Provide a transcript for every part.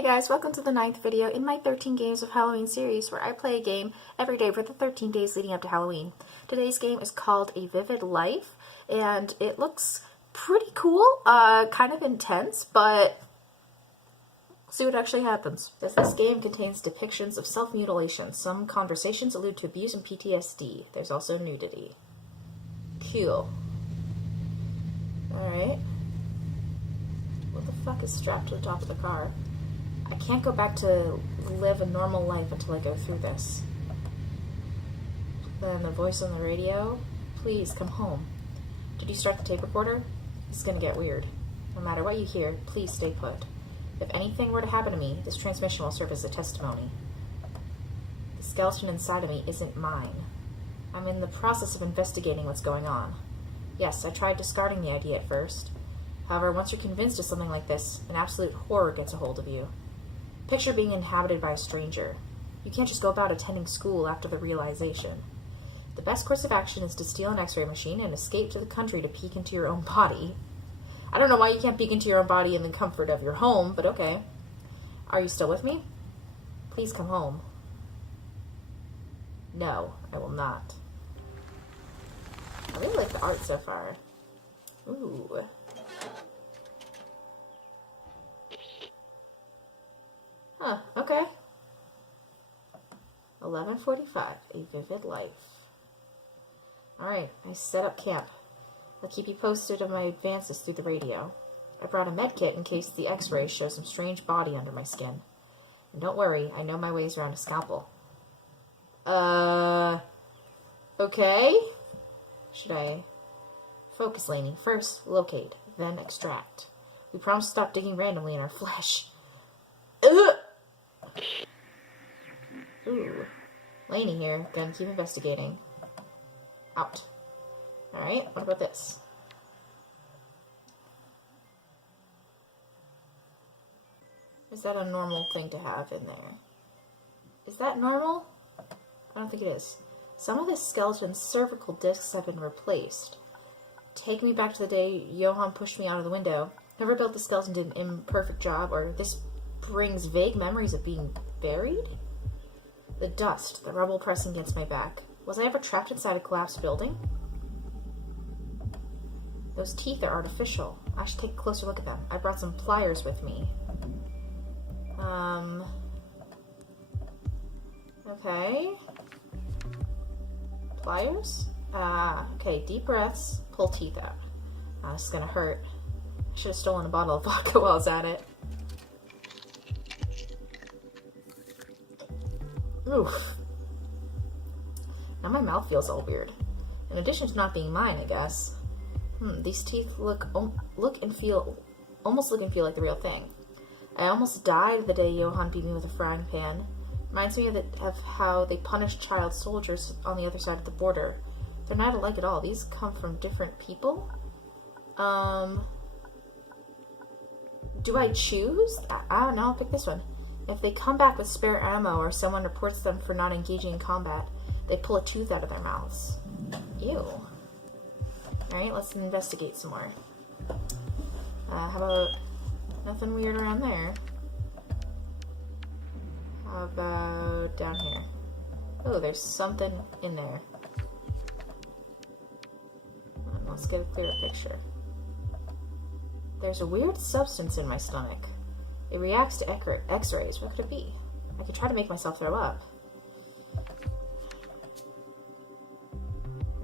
Hey guys, welcome to the 9th video in my 13 Games of Halloween series where I play a game every day for the 13 days leading up to Halloween. Today's game is called A Vivid Life and it looks pretty cool, kind of intense, but see what actually happens. As this game contains depictions of self-mutilation, some conversations allude to abuse and PTSD. There's also nudity. Cool. Alright. What the fuck is strapped to the top of the car? I can't go back to live a normal life until I go through this. Then the voice on the radio, please come home. Did you start the tape recorder? This is gonna get weird. No matter what you hear, please stay put. If anything were to happen to me, this transmission will serve as a testimony. The skeleton inside of me isn't mine. I'm in the process of investigating what's going on. Yes, I tried discarding the idea at first. However, once you're convinced of something like this, an absolute horror gets a hold of you. Picture being inhabited by a stranger. You can't just go about attending school after the realization. The best course of action is to steal an x-ray machine and escape to the country to peek into your own body. I don't know why you can't peek into your own body in the comfort of your home, but okay. Are you still with me? Please come home. No, I will not. I really like the art so far. Ooh. Huh, okay. 11:45, A Vivid Life. Alright, I set up camp. I'll keep you posted of my advances through the radio. I brought a med kit in case the x-rays show some strange body under my skin. And don't worry, I know my ways around a scalpel. Okay? Should I... Focus, Lainey. First, locate, then extract. We promise to stop digging randomly in our flesh. Ugh! Ooh. Lainey here. Gonna keep investigating. Out. Alright, what about this? Is that a normal thing to have in there? Is that normal? I don't think it is. Some of this skeleton's cervical discs have been replaced. Take me back to the day Johann pushed me out of the window. Whoever built the skeleton did an imperfect job, or this brings vague memories of being buried? The dust, the rubble pressing against my back. Was I ever trapped inside a collapsed building? Those teeth are artificial. I should take a closer look at them. I brought some pliers with me. Okay. Pliers? Okay, deep breaths, pull teeth out. This is gonna hurt. I should have stolen a bottle of vodka while I was at it. Oof. Now my mouth feels all weird. In addition to not being mine, I guess. These teeth look and feel like the real thing. I almost died the day Johann beat me with a frying pan. Reminds me of how they punished child soldiers on the other side of the border. They're not alike at all. These come from different people. Do I choose? I don't know. I'll pick this one. If they come back with spare ammo or someone reports them for not engaging in combat, they pull a tooth out of their mouths. Ew. Alright, let's investigate some more. How about nothing weird around there? How about down here? Oh, there's something in there. Let's get a clearer picture. There's a weird substance in my stomach. It reacts to x-rays. What could it be? I could try to make myself throw up.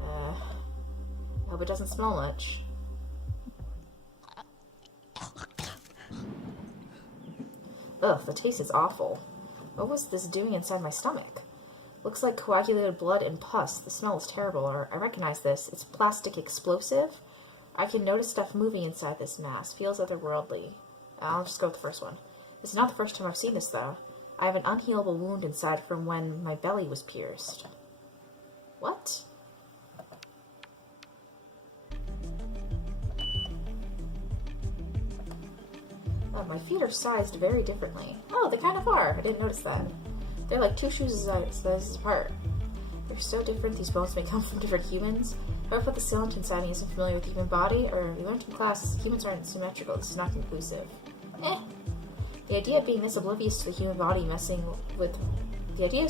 I hope it doesn't smell much. Ugh, the taste is awful. What was this doing inside my stomach? Looks like coagulated blood and pus. The smell is terrible. I recognize this. It's plastic explosive. I can notice stuff moving inside this mass. Feels otherworldly. I'll just go with the first one. This is not the first time I've seen this, though. I have an unhealable wound inside from when my belly was pierced. What? Oh, my feet are sized very differently. Oh, they kind of are. I didn't notice that. They're like two shoes sizes apart. They're so different, these bones may come from different humans. Whoever put the skeleton inside me isn't familiar with the human body, or we learned in class humans aren't symmetrical. This is not conclusive. The idea of being this oblivious to the human body messing with... The idea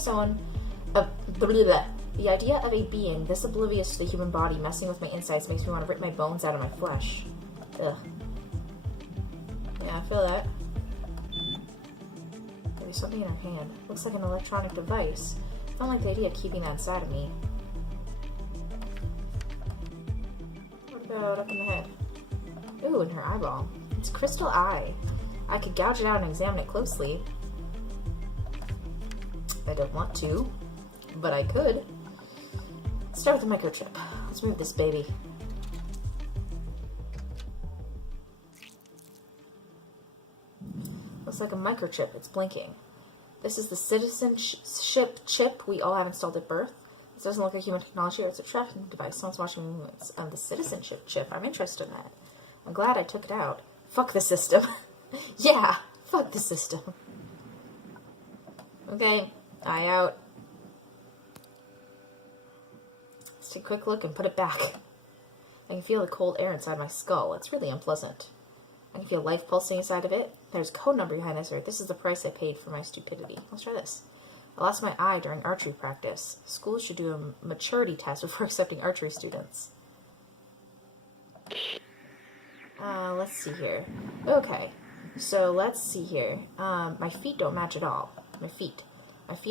of a being this oblivious to the human body messing with my insides makes me want to rip my bones out of my flesh. Ugh. Yeah, I feel that. There's something in her hand. Looks like an electronic device. I don't like the idea of keeping that inside of me. What about up in the head? Ooh, in her eyeball. It's a crystal eye. I could gouge it out and examine it closely. I don't want to, but I could. Let's start with the microchip. Let's move this baby. Looks like a microchip. It's blinking. This is the citizenship chip we all have installed at birth. This doesn't look like human technology, or it's a tracking device. Someone's watching movements of the citizenship chip. I'm interested in that. I'm glad I took it out. Fuck the system. Yeah, fuck the system. Okay, eye out. Let's take a quick look and put it back. I can feel the cold air inside my skull. It's really unpleasant. I can feel life pulsing inside of it. There's a code number behind this, right? This is the price I paid for my stupidity. Let's try this. I lost my eye during archery practice. Schools should do a maturity test before accepting archery students. Let's see here. Okay, so let's see here. My feet don't match at all. My feet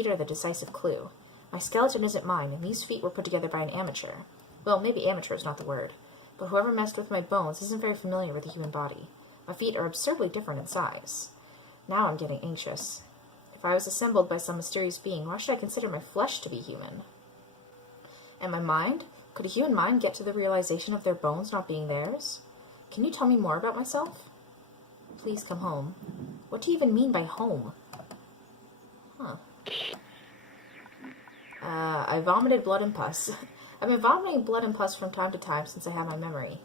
are the decisive clue. My skeleton isn't mine, and these feet were put together by an amateur. Well, maybe amateur is not the word, but whoever messed with my bones isn't very familiar with the human body. My feet are absurdly different in size. Now I'm getting anxious. If I was assembled by some mysterious being, why should I consider my flesh to be human? And my mind? Could a human mind get to the realization of their bones not being theirs? Can you tell me more about myself? Please come home. What do you even mean by home? Huh. I vomited blood and pus. I've been vomiting blood and pus from time to time since I had my memory.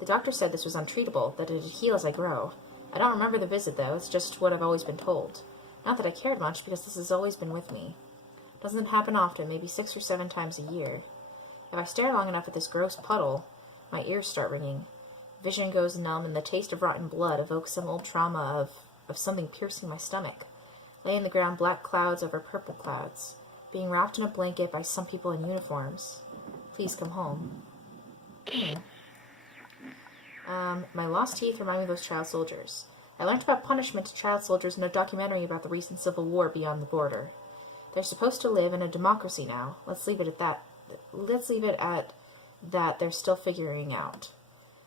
The doctor said this was untreatable, that it'd heal as I grow. I don't remember the visit, though. It's just what I've always been told. Not that I cared much, because this has always been with me. Doesn't happen often, maybe 6 or 7 times a year. If I stare long enough at this gross puddle, my ears start ringing. Vision goes numb, and the taste of rotten blood evokes some old trauma of something piercing my stomach. Lay in the ground black clouds over purple clouds. Being wrapped in a blanket by some people in uniforms. Please come home. My lost teeth remind me of those child soldiers. I learned about punishment to child soldiers in a documentary about the recent civil war beyond the border. They're supposed to live in a democracy now. Let's leave it at that they're still figuring out.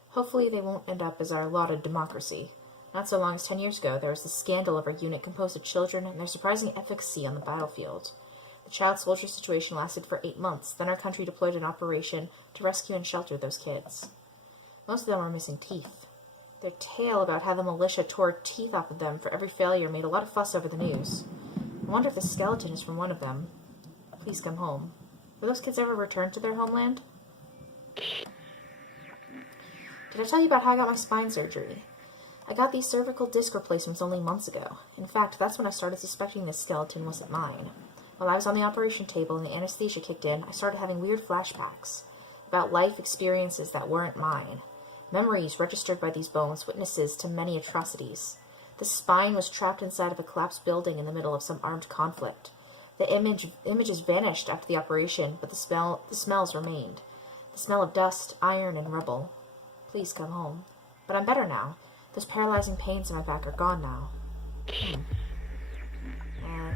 Hopefully they won't end up as our allotted democracy. Not so long as 10 years ago, there was the scandal of our unit composed of children and their surprising efficacy on the battlefield. The child soldier situation lasted for 8 months. Then our country deployed an operation to rescue and shelter those kids. Most of them were missing teeth. Their tale about how the militia tore teeth off of them for every failure made a lot of fuss over the news. I wonder if the skeleton is from one of them. Please come home. Were those kids ever returned to their homeland? Did I tell you about how I got my spine surgery? I got these cervical disc replacements only months ago. In fact, that's when I started suspecting this skeleton wasn't mine. While I was on the operation table and the anesthesia kicked in, I started having weird flashbacks about life experiences that weren't mine. Memories registered by these bones, witnesses to many atrocities. The spine was trapped inside of a collapsed building in the middle of some armed conflict. The images vanished after the operation, but the smells remained. The smell of dust, iron, and rubble. Please come home. But I'm better now. Those paralyzing pains in my back are gone now.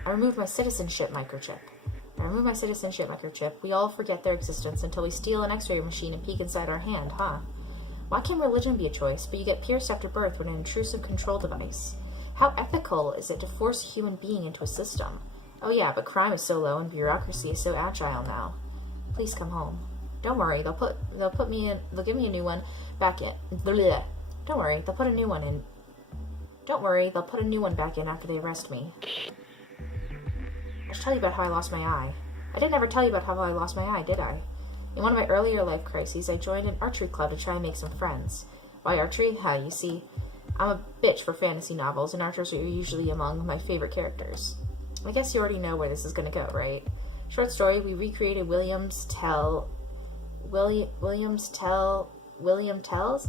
I removed my citizenship microchip. We all forget their existence until we steal an x-ray machine and peek inside our hand, huh? Why can't religion be a choice, but you get pierced after birth with an intrusive control device? How ethical is it to force a human being into a system? Oh yeah, but crime is so low and bureaucracy is so agile now. Please come home. Don't worry, they'll give me a new one back in. Bleh. Don't worry, they'll put a new one in. Don't worry, they'll put a new one back in after they arrest me. I should tell you about how I lost my eye. I didn't ever tell you about how I lost my eye, did I? In one of my earlier life crises, I joined an archery club to try and make some friends. Why archery? You see, I'm a bitch for fantasy novels, and archers are usually among my favorite characters. I guess you already know where this is going to go, right? Short story, we recreated William Tell's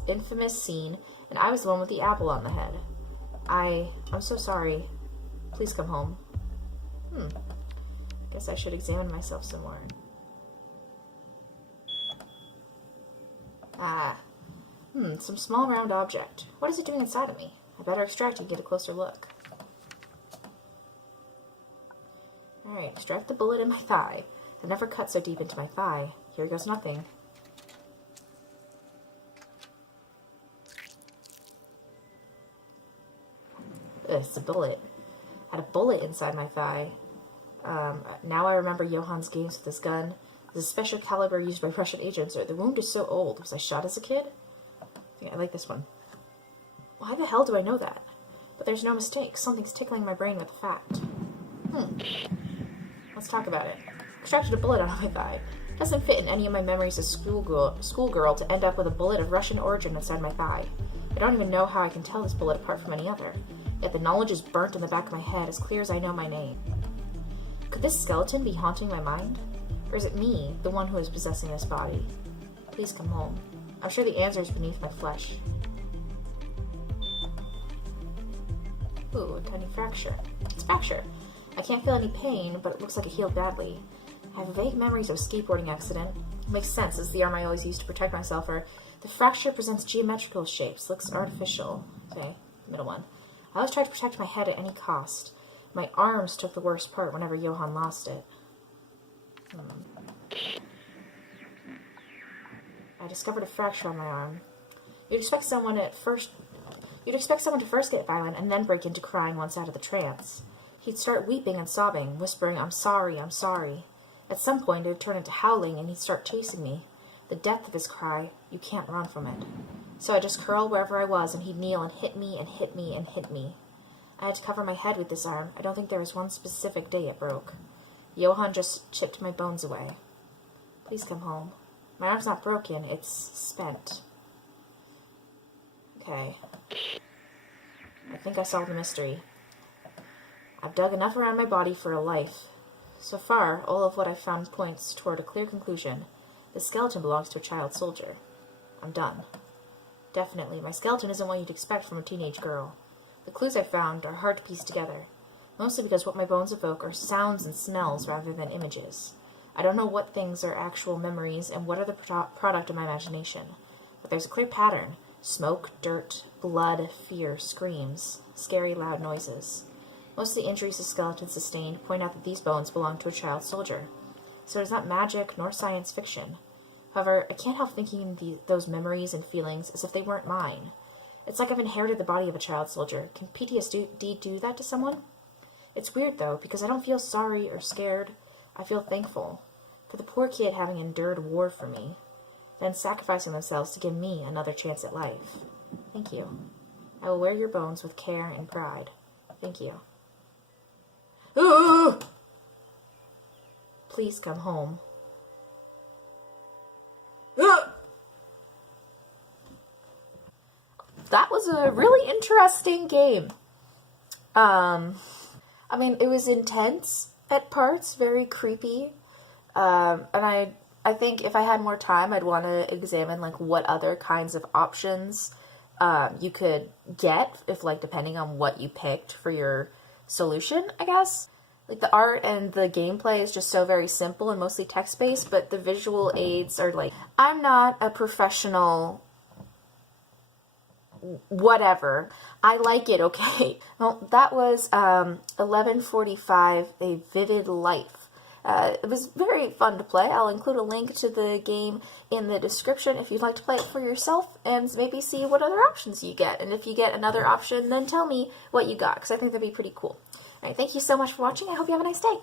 infamous scene, and I was the one with the apple on the head. I'm so sorry. Please come home. Guess I should examine myself some more. Some small round object. What is it doing inside of me? I better extract it and get a closer look. Alright, extract the bullet in my thigh. I've never cut so deep into my thigh. Here goes nothing. Ugh, it's a bullet. Had a bullet inside my thigh. Now I remember Johann's games with his gun. It's a special caliber used by Russian agents. The wound is so old. Was I shot as a kid? I like this one. Why the hell do I know that? But there's no mistake. Something's tickling my brain with the fact. Let's talk about it. Extracted a bullet out of my thigh. Doesn't fit in any of my memories as schoolgirl to end up with a bullet of Russian origin inside my thigh. I don't even know how I can tell this bullet apart from any other. Yet the knowledge is burnt in the back of my head as clear as I know my name. Could this skeleton be haunting my mind? Or is it me, the one who is possessing this body? Please come home. I'm sure the answer is beneath my flesh. Ooh, a tiny fracture. It's a fracture. I can't feel any pain, but it looks like it healed badly. I have vague memories of a skateboarding accident. It makes sense, as the arm I always used to protect myself, or the fracture presents geometrical shapes, looks artificial. Okay, middle one. I always tried to protect my head at any cost. My arms took the worst part whenever Johann lost it. I discovered a fracture on my arm. You'd expect someone to first get violent and then break into crying once out of the trance. He'd start weeping and sobbing, whispering, "I'm sorry, I'm sorry." At some point, it'd turn into howling, and he'd start chasing me. The depth of his cry, you can't run from it. So I'd just curl wherever I was, and he'd kneel and hit me and hit me and hit me. I had to cover my head with this arm. I don't think there was one specific day it broke. Johann just chipped my bones away. Please come home. My arm's not broken, it's spent. Okay. I think I solved the mystery. I've dug enough around my body for a life. So far, all of what I've found points toward a clear conclusion. The skeleton belongs to a child soldier. I'm done. Definitely, my skeleton isn't what you'd expect from a teenage girl. The clues I've found are hard to piece together, mostly because what my bones evoke are sounds and smells rather than images. I don't know what things are actual memories and what are the product of my imagination, but there's a clear pattern. Smoke, dirt, blood, fear, screams, scary loud noises. Most of the injuries the skeleton sustained point out that these bones belong to a child soldier. So it's not magic nor science fiction. However, I can't help thinking those memories and feelings as if they weren't mine. It's like I've inherited the body of a child soldier. Can PTSD do that to someone? It's weird, though, because I don't feel sorry or scared. I feel thankful for the poor kid having endured war for me, then sacrificing themselves to give me another chance at life. Thank you. I will wear your bones with care and pride. Thank you. Ooh! Please come home. That was a really interesting game. I mean, it was intense at parts, very creepy. And I think if I had more time, I'd want to examine, like, what other kinds of options you could get, if, like, depending on what you picked for your solution, I guess. Like, the art and the gameplay is just so very simple and mostly text-based, but the visual aids are, like, I'm not a professional whatever. I like it, okay. Well, that was 11:45, A Vivid Life. It was very fun to play. I'll include a link to the game in the description if you'd like to play it for yourself and maybe see what other options you get. And if you get another option, then tell me what you got, because I think that'd be pretty cool. All right, thank you so much for watching. I hope you have a nice day.